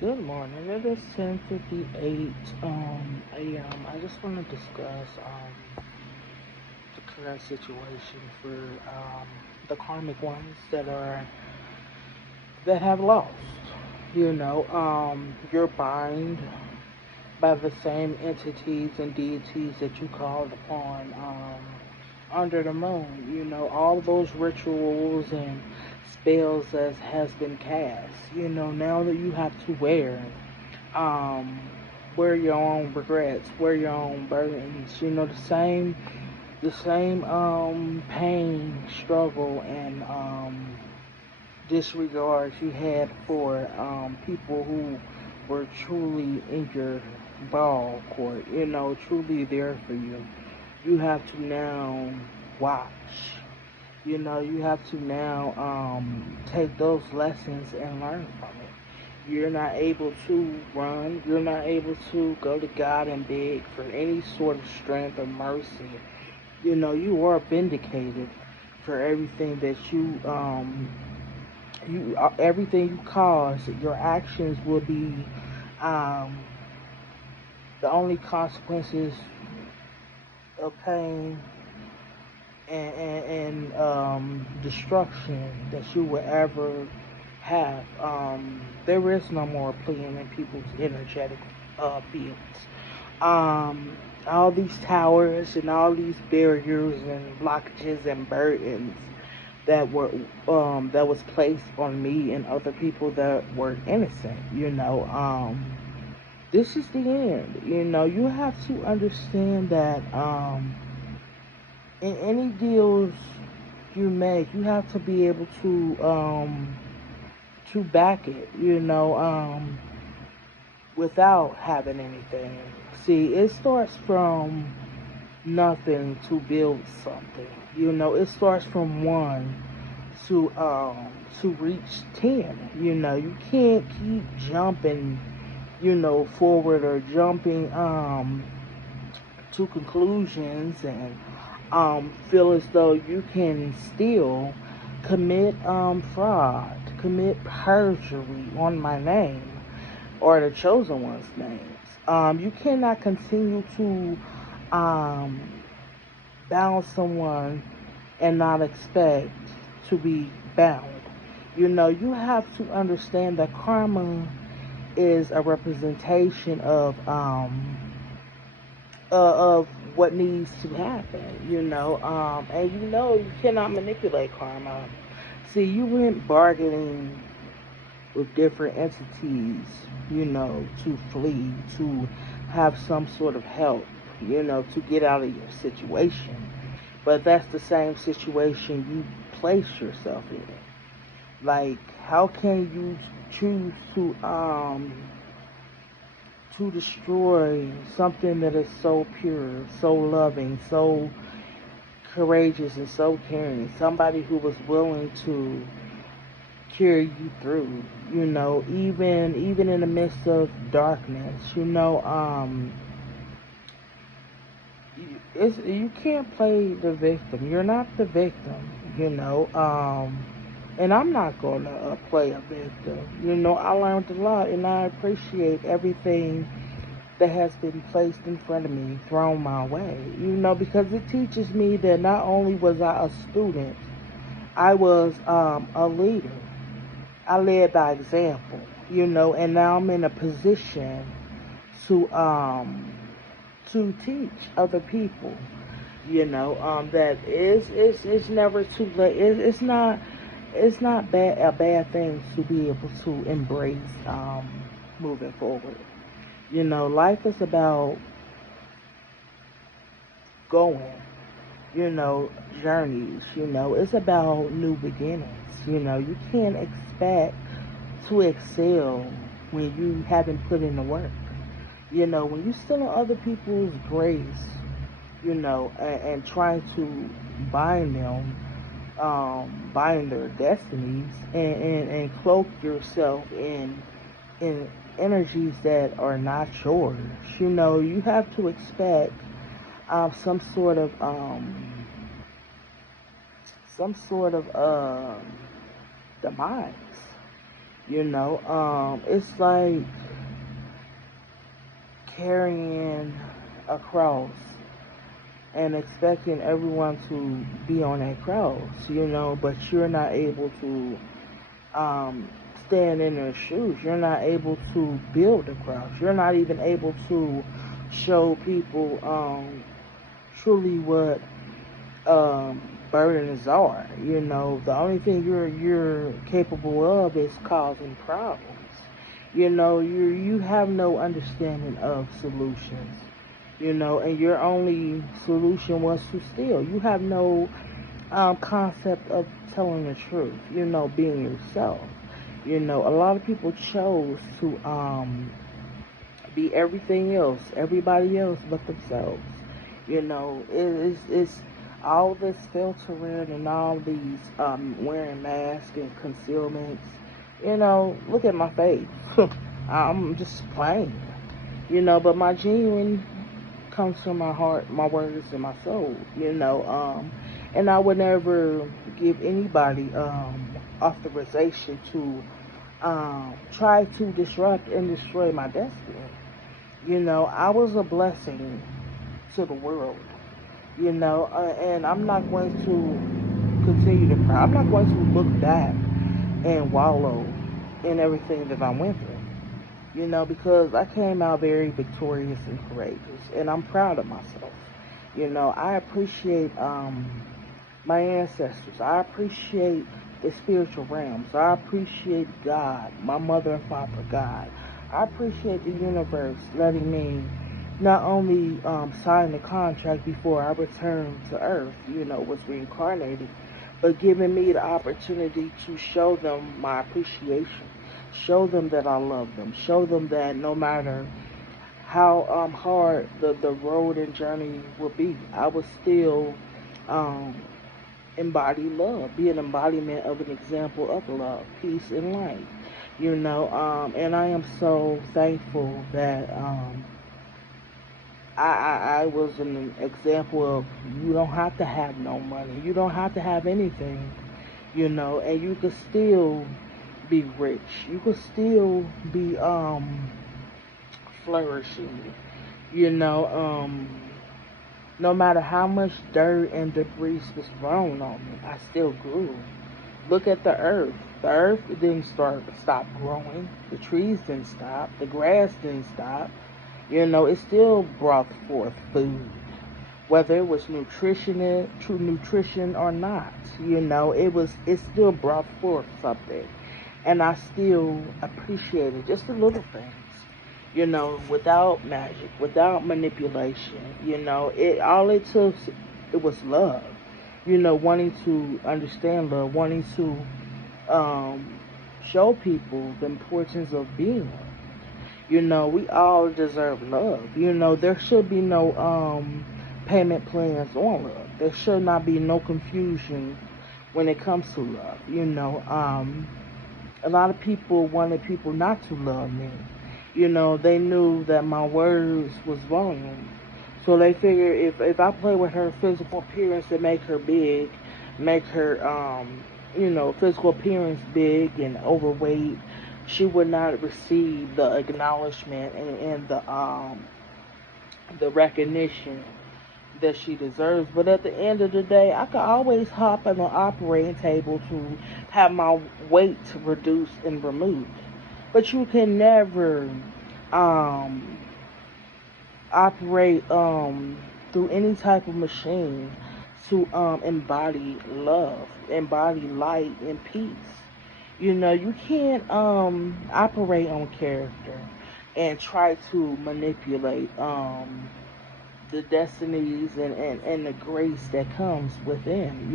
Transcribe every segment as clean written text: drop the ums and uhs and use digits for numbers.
Good morning. It is 10:58 a.m. I just want to discuss the current situation for the karmic ones that have lost. You're bind by the same entities and deities that you called upon under the moon. All those rituals and spells that has been cast. Now that you have to um, wear your own regrets, wear your own burdens. The same pain, struggle, and disregard you had for people who were truly in your ball court. Truly there for you. You have to now watch. You have to now take those lessons and learn from it. You're not able to run. You're not able to go to God and beg for any sort of strength or mercy. You are vindicated for everything that everything you cause. Your actions will be um, the only consequences of pain and destruction that you will ever have. There is no more playing in people's energetic fields. All these towers and all these barriers and blockages and burdens that was placed on me and other people that were innocent. This is the end. You have to understand that in any deals you make, you have to be able to back it. Without having anything. See, it starts from nothing to build something. It starts from one to reach 10. You can't keep jumping, forward or jumping to conclusions and feel as though you can still commit fraud, commit perjury on my name or the chosen one's names. You cannot continue to um, bound someone and not expect to be bound. You have to understand that karma is a representation of what needs to happen. And you cannot manipulate karma. See, you went bargaining with different entities, to flee, to have some sort of help, to get out of your situation. But that's the same situation you place yourself in. Like, how can you choose to destroy something that is so pure, so loving, so courageous, and so caring? Somebody who was willing to carry you through, even in the midst of darkness. You can't play the victim. You're not the victim. And I'm not gonna play a victim. I learned a lot, and I appreciate everything that has been placed in front of me, thrown my way. Because it teaches me that not only was I a student, I was a leader. I led by example, and now I'm in a position to teach other people, that it's never too late. It's not a bad thing to be able to embrace moving forward. Life is about going, journeys. It's about new beginnings. You can't expect to excel when you haven't put in the work. When you still on other people's grace, and trying to bind them, bind their destinies, and cloak yourself in energies that are not yours. You have to expect some sort of demise. It's like carrying a cross and expecting everyone to be on that cross, but you're not able to um, stand in their shoes. You're not able to build a cross. You're not even able to show people truly what burdens are. The only thing you're capable of is causing problems. You have no understanding of solutions. And your only solution was to steal. You have no concept of telling the truth. Being yourself. A lot of people chose to be everything else, everybody else but themselves. It's all this filtering and all these wearing masks and concealments. Look at my face. I'm just plain. But my genuine comes from my heart, my words, and my soul. And I would never give anybody authorization to try to disrupt and destroy my destiny. I was a blessing to the world, and I'm not going to continue to cry. I'm not going to look back and wallow in everything that I went through, because I came out very victorious and courageous, and I'm proud of myself. I appreciate my ancestors. I appreciate the spiritual realms. I appreciate God, my mother and father God. I appreciate the universe letting me not only sign the contract before I returned to Earth, was reincarnated, but giving me the opportunity to show them my appreciation, show them that I love them, show them that no matter how hard the road and journey will be, I will still um, embody love, be an embodiment of an example of love, peace, and light. And I am so thankful that I was an example of you don't have to have no money, you don't have to have anything, and you could still be rich, you could still be flourishing, you know, no matter how much dirt and debris was thrown on me, I still grew. Look at the earth. The earth didn't stop growing. The trees didn't stop. The grass didn't stop. It still brought forth food, whether it was true nutrition or not. It still brought forth something, and I still appreciated just the little things. Without magic, without manipulation. It took it was love. Wanting to understand love, wanting to show people the importance of being loved. We all deserve love. There should be no payment plans on love. There should not be no confusion when it comes to love. A lot of people wanted people not to love me. They knew that my words was volume. So they figured if I play with her physical appearance and make her big, make her physical appearance big and overweight, she would not receive the acknowledgement and the recognition that she deserves. But at the end of the day, I could always hop on the operating table to have my weight reduced and removed. But you can never um, operate through any type of machine to embody love, embody light and peace. You can't operate on character and try to manipulate the destinies and the grace that comes within.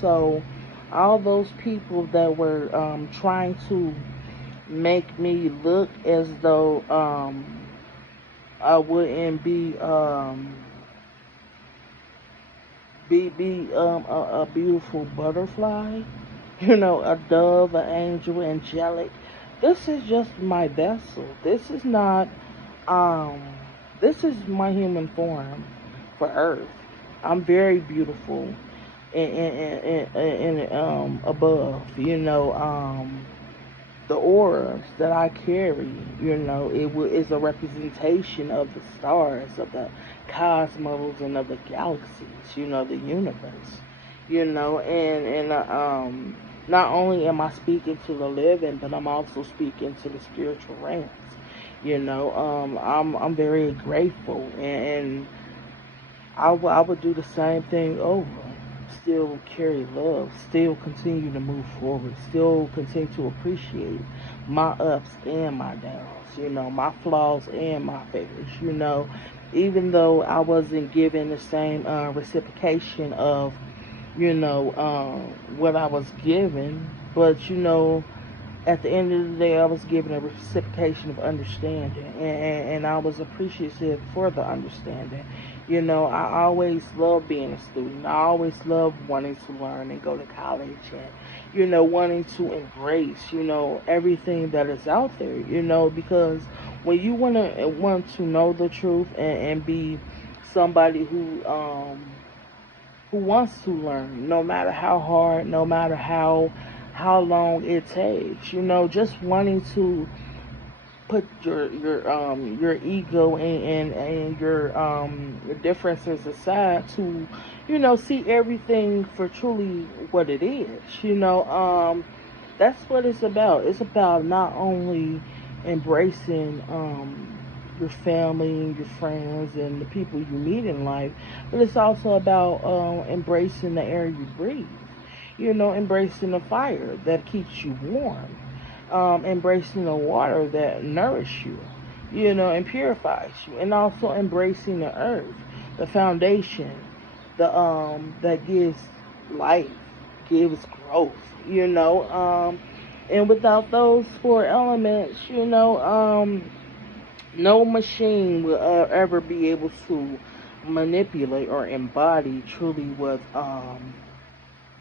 So all those people that were trying to make me look as though I wouldn't be a beautiful butterfly, a dove, an angel, angelic. This is just my vessel. Um, this is my human form for Earth. I'm very beautiful and above. the auras that I carry, is a representation of the stars, of the cosmos, and of the galaxies, the universe, and not only am I speaking to the living, but I'm also speaking to the spiritual realms. I'm very grateful, and I would do the same thing over. Still carry love, still continue to move forward, still continue to appreciate my ups and my downs, my flaws and my favors, even though I wasn't given the same reciprocation of, what I was given, but at the end of the day, I was given a reciprocation of understanding, and I was appreciative for the understanding. I always loved being a student. I always loved wanting to learn and go to college, and wanting to embrace, everything that is out there. Because when you want to know the truth, and be somebody who wants to learn, no matter how hard, no matter how long it takes. Just wanting to put your ego and your differences aside to see everything for truly what it is. That's what it's about. It's about not only embracing your family and your friends and the people you meet in life, but it's also about embracing the air you breathe. Embracing the fire that keeps you warm, embracing the water that nourishes you, and purifies you, and also embracing the earth, the foundation, that gives life, gives growth, and without those four elements, no machine will ever be able to manipulate or embody truly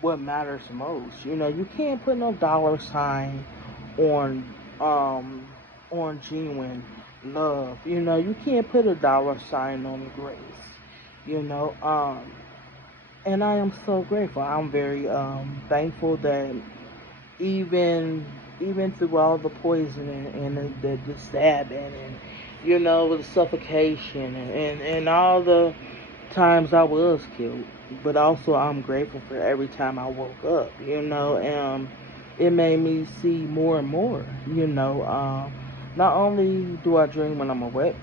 what matters most. You can't put no dollar sign on genuine love. You can't put a dollar sign on grace. You know, and I am so grateful. I'm very thankful that even through all the poisoning and the stabbing and the suffocation and all the times I was killed, but also I'm grateful for every time I woke up, it made me see more and more, not only do I dream when I'm awake,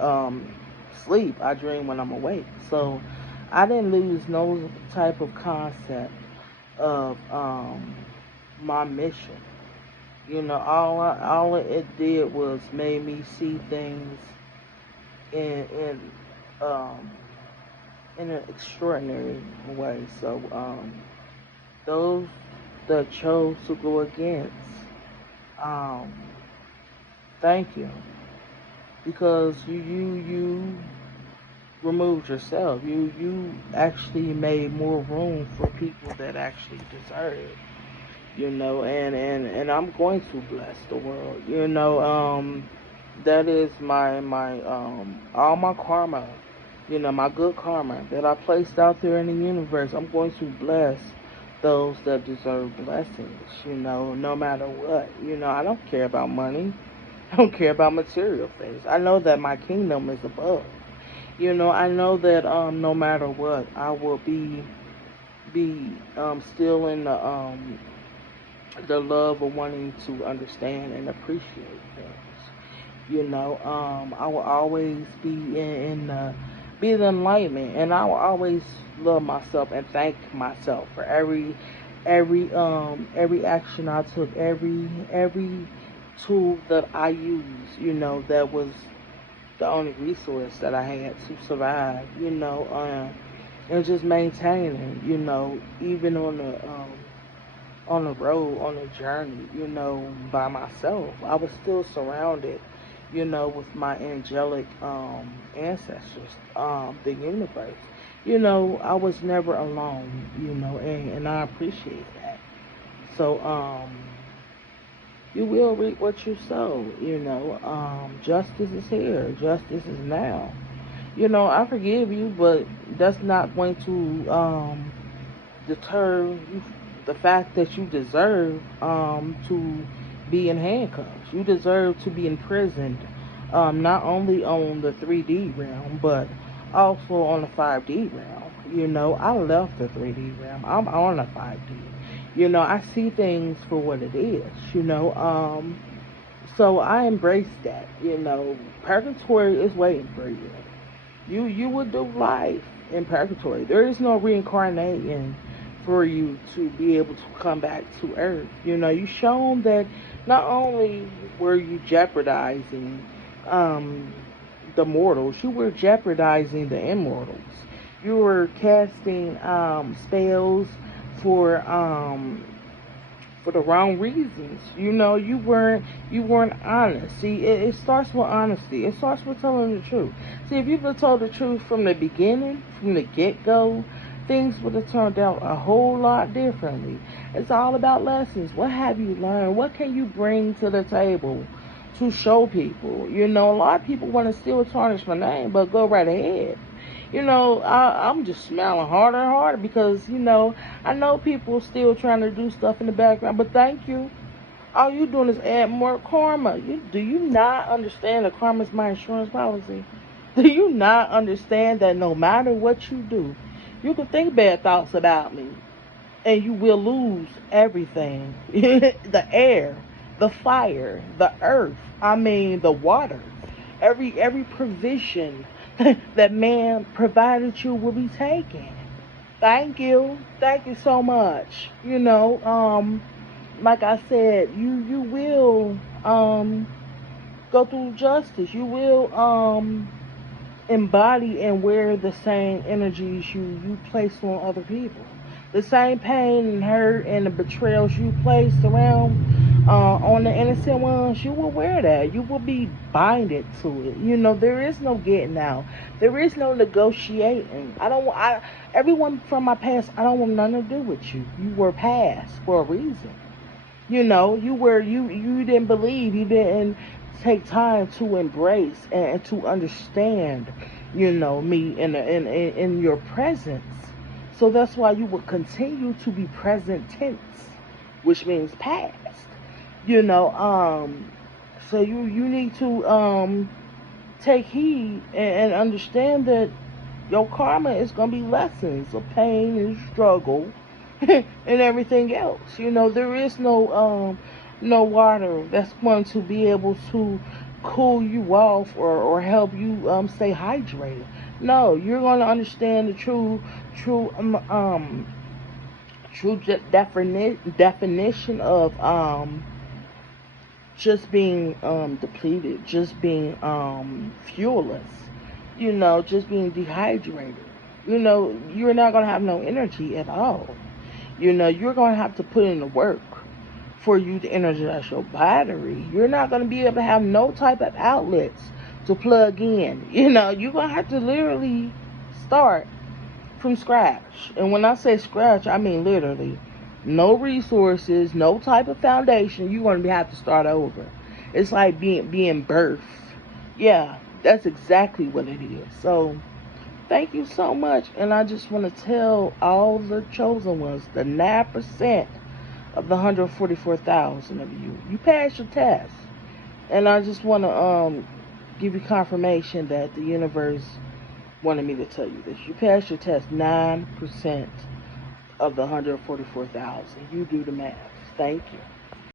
sleep, I dream when I'm awake. So I didn't lose no type of concept of my mission. All it did was made me see things in um, in an extraordinary way. So those that chose to go against, um, thank you, because you removed yourself. You actually made more room for people that actually deserve. And I'm going to bless the world. That is my all my karma, my good karma that I placed out there in the universe. I'm going to bless those that deserve blessings, no matter what. I don't care about money. I don't care about material things. I know that my kingdom is above. I know that no matter what, I will be still in the love of wanting to understand and appreciate things. I will always be the enlightenment, and I will always love myself and thank myself for every action I took, every tool that I used. That was the only resource that I had to survive. And just maintaining. Even on the road, on the journey, by myself. I was still surrounded, with my angelic ancestors, the universe. I was never alone, and I appreciate that. So, you will reap what you sow, justice is here, justice is now. I forgive you, but that's not going to deter you, the fact that you deserve to be in handcuffs. You deserve to be imprisoned, not only on the 3D realm, but also on the 5D realm. I left the 3D realm. I'm on the 5D. I see things for what it is. So I embrace that. Purgatory is waiting for you. You would do life in purgatory. There is no reincarnating for you to be able to come back to earth. You shown that not only were you jeopardizing the mortals, you were jeopardizing the immortals. You were casting spells for for the wrong reasons. You weren't honest. See, it starts with honesty. It starts with telling the truth. See, if you'd have told the truth from the beginning, from the get-go, things would have turned out a whole lot differently. It's all about lessons. What have you learned? What can you bring to the table to show people? A lot of people want to still tarnish my name, but go right ahead. I'm just smiling harder and harder because, I know people still trying to do stuff in the background, but thank you. All you doing is add more karma. Do you not understand that karma is my insurance policy? Do you not understand that no matter what you do, you can think bad thoughts about me and you will lose everything. The air, the fire, the earth, the water. Every provision that man provided you will be taken. Thank you. Thank you so much. Like I said, you will go through justice. You will embody and wear the same energies you place on other people. The same pain and hurt and the betrayals you placed around on the innocent ones, you will wear that. You will be binded to it. There is no getting out. There is no negotiating. Everyone from my past, I don't want nothing to do with you. You were past for a reason. You didn't believe, you didn't take time to embrace and to understand, me in your presence. So that's why you will continue to be present tense, which means past. So you need to take heed and understand that your karma is gonna be lessons of pain and struggle and everything else. There is no water that's going to be able to cool you off or help you stay hydrated. No, you're going to understand the true definition of just being depleted, just being fuelless, just being dehydrated. You're not going to have no energy at all. You're going to have to put in the work for you to energize your battery. You're not going to be able to have no type of outlets to plug in. You're going to have to literally start from scratch. And when I say scratch, I mean literally. No resources, no type of foundation. You're going to have to start over. It's like being birthed. Yeah, that's exactly what it is. So, thank you so much. And I just want to tell all the chosen ones, the 9% of the 144,000 of you, you passed your test. And I just want to give you confirmation that the universe wanted me to tell you this. You passed your test, 9% of the 144,000. You do the math. Thank you.